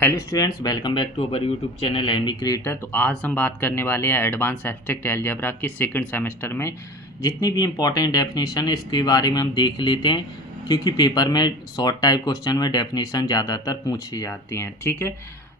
Hello students, welcome back to our YouTube channel MD creator. तो आज हम बात करने वाले हैं एडवांस एब्स्ट्रैक्ट अलजेब्रा के सेकंड सेमेस्टर में जितनी भी इंपॉर्टेंट डेफिनेशन है इसके बारे में हम देख लेते हैं, क्योंकि पेपर में शॉर्ट टाइप क्वेश्चन में डेफिनेशन ज़्यादातर पूछी जाती हैं। ठीक है,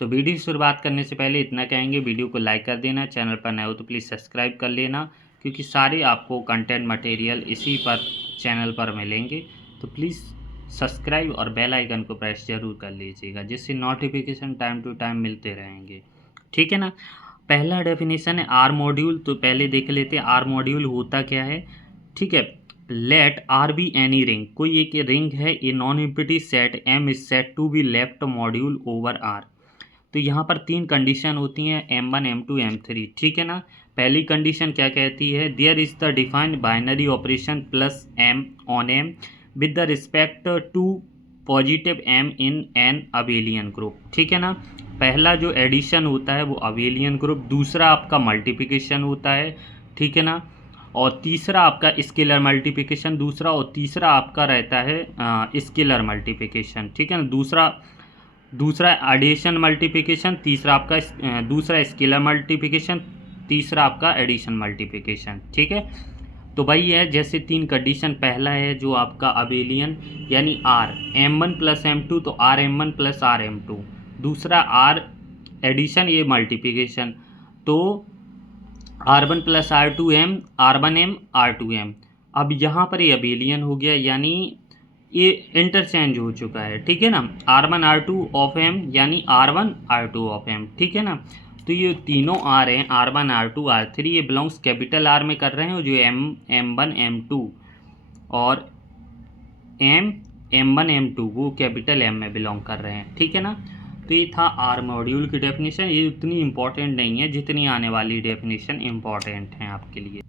तो वीडियो की शुरुआत करने से पहले इतना कहेंगे, वीडियो को लाइक कर देना, चैनल पर नए हो तो प्लीज़ सब्सक्राइब कर लेना, क्योंकि सारे आपको कंटेंट मटेरियल इसी पर चैनल पर मिलेंगे। तो प्लीज़ सब्सक्राइब और बेल आइकन को प्रेस जरूर कर लीजिएगा, जिससे नोटिफिकेशन टाइम टू टाइम मिलते रहेंगे। ठीक है ना। पहला डेफिनेशन है आर मॉड्यूल। तो पहले देख लेते हैं आर मॉड्यूल होता क्या है। ठीक है, let R be any ring. कोई एक रिंग है, a non empty set M is set to be left module over R. तो यहाँ पर तीन कंडीशन होती हैं, M1 M2 M3। ठीक है ना। पहली कंडीशन क्या कहती है, there is the defined binary operation plus M on M with the respect to positive M in an abelian group. ठीक है ना। पहला जो एडिशन होता है वो अबेलियन ग्रुप, दूसरा आपका मल्टीप्लिकेशन होता है। ठीक है ना। और तीसरा आपका स्केलर मल्टीप्लिकेशन दूसरा, और तीसरा आपका रहता है स्केलर मल्टीप्लिकेशन। ठीक है ना। दूसरा एडिशन मल्टीप्लिकेशन, तीसरा आपका दूसरा स्केलर मल्टीप्लिकेशन, तीसरा आपका एडिशन मल्टीप्लिकेशन। ठीक है। तो भाई है जैसे तीन कंडीशन, पहला है जो आपका अबेलियन यानी आर M1 प्लस M2, तो are M1 plus are M2। दूसरा आर एडिशन, ये मल्टीप्लिकेशन, तो R1 plus R2M, R1M R2M। अब यहाँ पर ये अबेलियन हो गया, यानी ये इंटरचेंज हो चुका है। ठीक है ना। R1 R2 ऑफ M यानी R1 R2 ऑफ M। ठीक है ना। तो ये तीनों आर हैं, R1 R2 R3, ये बिलोंग्स कैपिटल आर में कर रहे हैं, जो M1 M2 और M1 M2 वो कैपिटल M में बिलोंग कर रहे हैं। ठीक है ना। तो ये था आर मॉड्यूल की डेफिनेशन। ये उतनी इम्पॉर्टेंट नहीं है जितनी आने वाली डेफिनेशन इम्पॉर्टेंट हैं आपके लिए।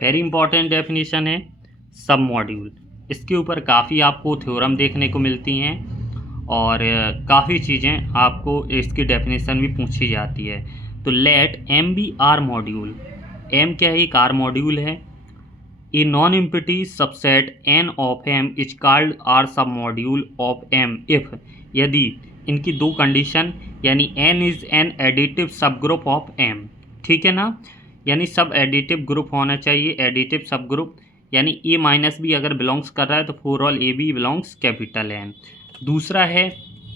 वेरी इंपॉर्टेंट डेफिनेशन है सब मॉड्यूल। इसके ऊपर काफ़ी आपको थ्योरम देखने को मिलती हैं और काफ़ी चीज़ें आपको इसकी डेफिनेशन भी पूछी जाती है। तो let M be R module. M क्या है, एक आर मॉड्यूल है। A non empty subset N of M is called R सब मॉड्यूल ऑफ एम इफ, यदि इनकी दो कंडीशन, यानी एन इज एन एडिटिव सब ग्रुप ऑफ एम। ठीक है ना। यानी सब एडिटिव ग्रुप होना चाहिए, एडिटिव सब ग्रुप, यानी ए माइनस बी अगर बिलोंग्स कर रहा है तो for all A B belongs capital N. दूसरा है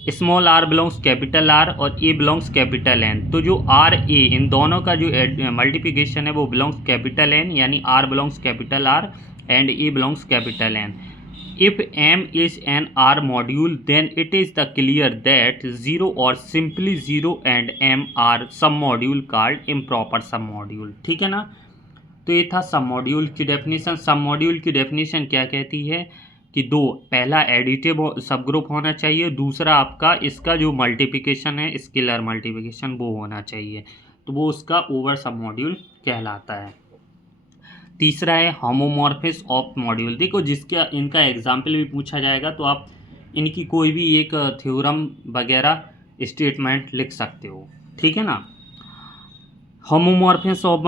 small R belongs capital R और ए बिलोंग्स कैपिटल एन। तो जो आर ए इन दोनों का जो मल्टीप्लिकेशन है वो बिलोंग्स कैपिटल एन, यानी R belongs capital R and A belongs capital N. If M is N R module then it is the clear that zero और simply zero and M are सब module called improper sub module. ठीक है ना। तो ये था सब module की डेफिनेशन। सब मॉड्यूल की डेफिनेशन क्या कहती है कि दो, पहला एडिटिव सब ग्रुप होना चाहिए, दूसरा आपका इसका जो मल्टीप्लिकेशन है स्केलर मल्टीप्लिकेशन वो होना चाहिए, तो वो उसका ओवर सब मॉड्यूल कहलाता है। तीसरा है होमोमॉर्फिस ऑफ मॉड्यूल। देखो जिसका इनका एग्जाम्पल भी पूछा जाएगा तो आप इनकी कोई भी एक थ्योरम वगैरह स्टेटमेंट लिख सकते हो। ठीक है ना। Homomorphisms of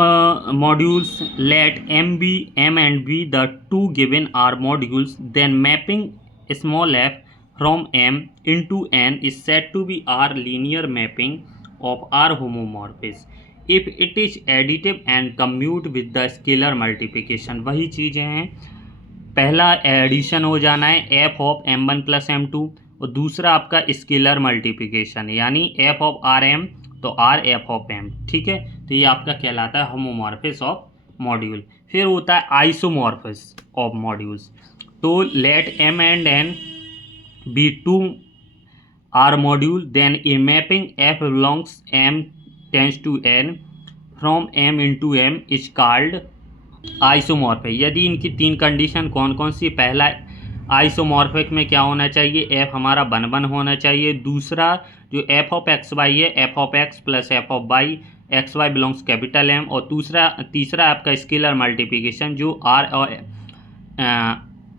modules, let M be M and B the two given are modules, then mapping small f from M into N is said to be R linear mapping of R homomorphism if it is additive and commute with the scalar multiplication। वही चीज़ें हैं, पहला addition हो जाना है f of M1 plus M2 और दूसरा आपका स्केलर मल्टीप्लिकेशन यानी f ऑफ RM तो आर एफ ऑफ एम। ठीक है। तो ये आपका कहलाता है होमोमॉर्फिस ऑफ मॉड्यूल। फिर होता है आइसोमॉर्फिस ऑफ मॉड्यूल्स। तो let M and N be two R module then a mapping F belongs M tends to N from M into M is called isomorphic. यदि इनकी तीन कंडीशन कौन कौन सी, पहला आइसोमॉर्फिक में क्या होना चाहिए, एफ हमारा वन वन होना चाहिए। दूसरा जो एफ ऑफ एक्स वाई है, F of X plus F of Y, X Y belongs capital M. और तीसरा आपका स्केलर मल्टीप्लिकेशन जो आर और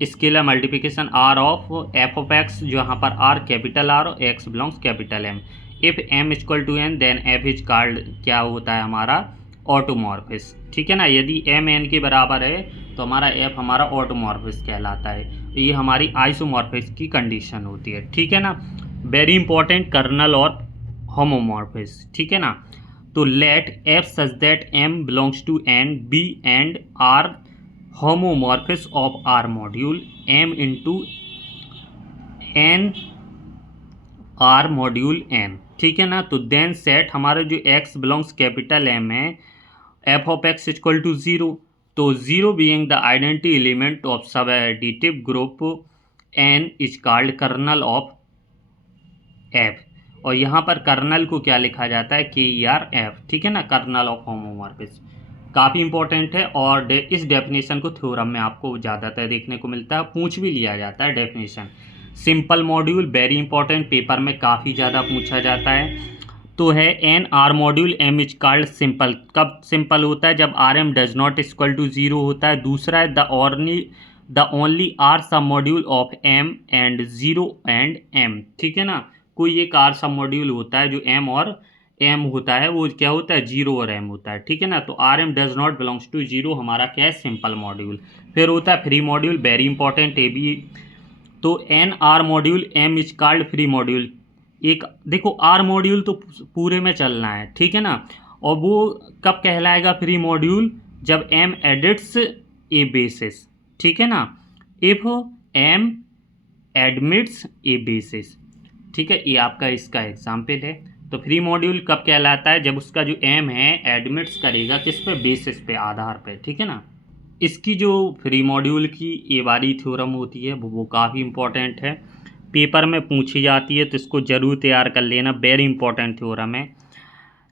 scalar multiplication R of F of X, जो यहाँ पर आर कैपिटल आर और X belongs capital M. If M equal to N then F is called क्या होता है हमारा ऑटोमॉर्फिस। ठीक है ना। यदि एम एन के बराबर है तो हमारा एफ हमारा ऑटोमॉर्फिस कहलाता है। तो ये हमारी आइसोमॉर्फिस की कंडीशन होती है। ठीक है ना। वेरी इंपॉर्टेंट कर्नल और होमोमॉर्फिस, ठीक है ना। तो let F such that M belongs to N B and R homomorphism of R module M into N R module N, ठीक है ना। तो देन सेट हमारा जो एक्स बिलोंग्स कैपिटल एम है, F of X equal to 0, तो 0 being the identity element of sub additive group N is called kernel of F, और यहाँ पर कर्नल को क्या लिखा जाता है, के ई आर एफ, ठीक है ना, कर्नल ऑफ होमोमॉर्फिस। काफ़ी इंपॉर्टेंट है, और इस डेफिनेशन को थ्योरम में आपको ज़्यादातर देखने को मिलता है, पूछ भी लिया जाता है definition. Simple module very important, paper में काफ़ी ज़्यादा पूछा जाता है। तो है an R module M is called simple. कब सिंपल होता है, जब R M does not equal to 0 होता है। दूसरा है द ओनली आर सब module of M and 0 and M, ठीक है ना। कोई एक आर सब मॉड्यूल होता है जो एम और एम होता है, वो क्या होता है, 0 और एम होता है, ठीक है ना। तो R M does not belongs to 0 हमारा क्या है, सिंपल मॉड्यूल। फिर होता है free module, very important A B. तो N R module M is called free module. एक देखो आर मॉड्यूल तो पूरे में चलना है, ठीक है ना, और वो कब कहलाएगा फ्री मॉड्यूल, जब एम एडिट्स ए बेसिस, ठीक है ना, if M admits a basis, ठीक है। ये आपका इसका एग्जाम्पल है। तो फ्री मॉड्यूल कब कहलाता है, जब उसका जो एम है एडमिट्स करेगा किस पे, बेसिस पे, आधार पे, ठीक है ना। इसकी जो फ्री मॉड्यूल की ये वाली थ्योरम होती है वो काफ़ी इंपॉर्टेंट है, पेपर में पूछी जाती है, तो इसको जरूर तैयार कर लेना, वेरी इंपॉर्टेंट थ्योरम है।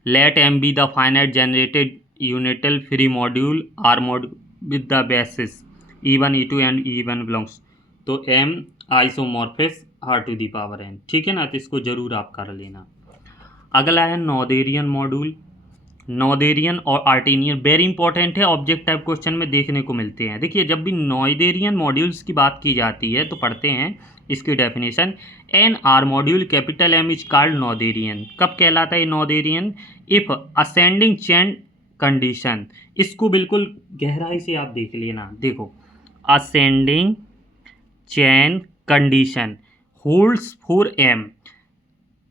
Let M be the finite generated unital free module R mod with the basis E1 E2 and E1 belongs, तो M isomorphic R to the power N, ठीक है ना। तो इसको जरूर आप कर लेना। अगला है नोथेरियन मॉड्यूल। नोथेरियन और आर्टेनियन वेरी इंपॉर्टेंट है, ऑब्जेक्ट टाइप क्वेश्चन में देखने को मिलते हैं। देखिए जब भी नोथेरियन मॉड्यूल्स की बात की जाती है तो पढ़ते हैं इसकी definition. An R module capital M is called Noetherian. कब कहलाता है Noetherian, if ascending chain condition. इसको बिल्कुल गहराई से आप देख लेना, देखो ascending chain condition holds for M,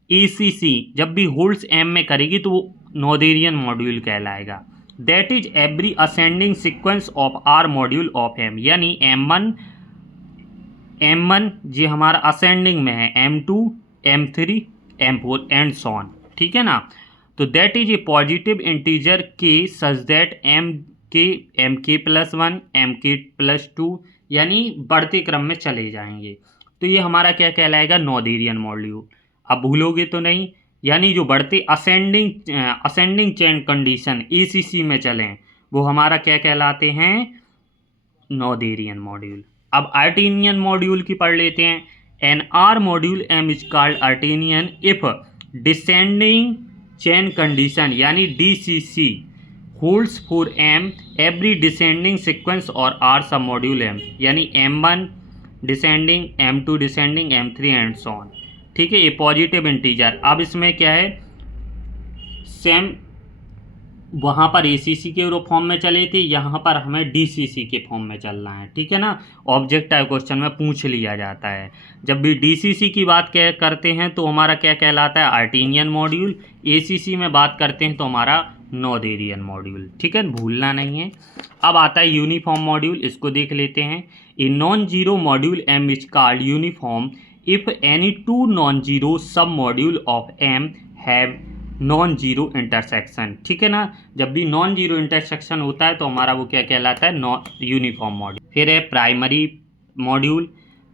ACC जब भी होल्ड्स एम में करेगी तो वो नोथेरियन मॉड्यूल कहलाएगा। That is every ascending sequence of R module of M, यानी M1 जो हमारा असेंडिंग में है, M2 M3 M4 and so on, ठीक है ना। तो that is a positive integer के सच दैट MK +1 MK +2, यानी बढ़ते क्रम में चले जाएंगे। तो ये हमारा क्या कहलाएगा, नोथेरियन मॉड्यूल। अब भूलोगे तो नहीं, यानी जो बढ़ते असेंडिंग चेन कंडीशन ACC में चलें वो हमारा क्या कहलाते हैं, नोथेरियन मॉड्यूल। अब आर्टेनियन मॉड्यूल की पढ़ लेते हैं। N R module M is called Artinian if descending chain condition यानी DCC holds for M every descending sequence और आर सब मॉड्यूल एम, यानी M1 descending M2 descending M3 and so on, ठीक है। ये पॉजिटिव इंटीजर। अब इसमें क्या है, सेम वहाँ पर ACC के फॉर्म में चले थे, यहाँ पर हमें DCC के फॉर्म में चलना है, ठीक है ना। ऑब्जेक्ट टाइप क्वेश्चन में पूछ लिया जाता है। जब भी DCC की बात करते हैं तो हमारा क्या कहलाता है, आर्टेनियन मॉड्यूल। ACC में बात करते हैं तो हमारा नोथेरियन मॉड्यूल, ठीक है, भूलना नहीं है। अब आता है यूनिफॉर्म मॉड्यूल, इसको देख लेते हैं। A non zero module M is called uniform if any two non zero sub module of M have non zero intersection, ठीक है ना। जब भी नॉन जीरो इंटरसेक्शन होता है तो हमारा वो क्या कहलाता है, यूनिफॉर्म मॉड्यूल। फिर है प्राइमरी मॉड्यूल।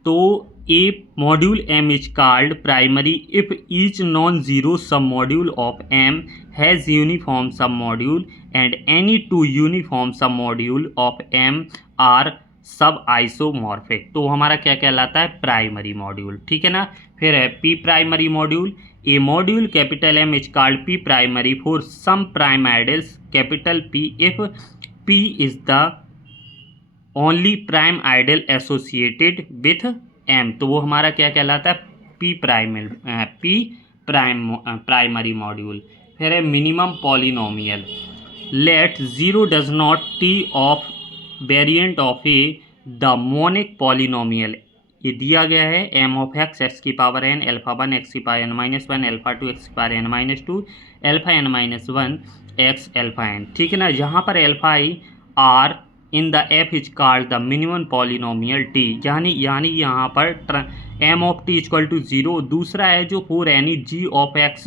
तो a module M is called primary if each non zero sub module of M has uniform sub module and any two uniform sub module of M are सब isomorphic. तो हमारा क्या कहलाता है, primary module, ठीक है ना। फिर है P primary module. A module capital M is called P primary for some prime ideals capital P if P is the only prime ideal associated with M. तो वो हमारा क्या कहलाता है, पी प्राइमरी मॉड्यूल। फिर है minimum polynomial. Let zero does not T of variant of A the monic polynomial ये दिया गया है एम ऑफ एक्स एक्स की पावर एन, अल्फा 1 एक्स की power N minus 1, alpha 2 X की power N minus 2, alpha N minus 1 X alpha N. ठीक है ना। यहाँ पर alpha I are in the F is called the minimum polynomial T, यानी यहाँ पर M of T equal to 0। दूसरा है जो for any G of X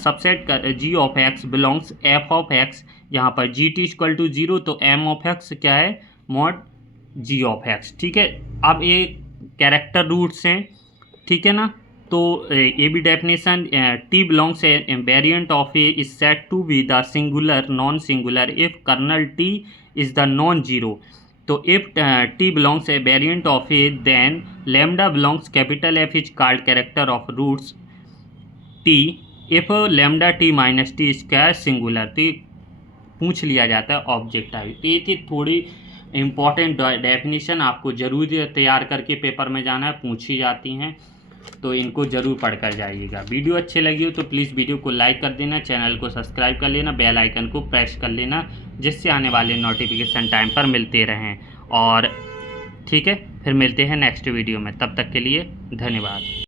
subset G of X belongs F of X, यहाँ पर जी टी इक्वल टू 0, तो M of x क्या है मॉड जी ऑफ एक्स। ठीक है। अब ये कैरेक्टर रूट्स हैं। ठीक है ना। तो ये भी definition T belongs A variant of A is set to be the singular non singular if kernel T is the non zero. तो if T belongs A variant of A then lambda belongs capital F is called character of roots T if lambda T minus T square singular. तो पूछ लिया जाता है objective. तो ये थी थोड़ी इम्पॉर्टेंट डेफिनेशन, आपको ज़रूर तैयार करके पेपर में जाना है, पूछी जाती हैं, तो इनको ज़रूर पढ़ कर जाइएगा। वीडियो अच्छी लगी हो तो प्लीज़ वीडियो को लाइक कर देना, चैनल को सब्सक्राइब कर लेना, बेल आइकन को प्रेस कर लेना, जिससे आने वाले नोटिफिकेशन टाइम पर मिलते रहें। और ठीक है, फिर मिलते हैं नेक्स्ट वीडियो में, तब तक के लिए धन्यवाद।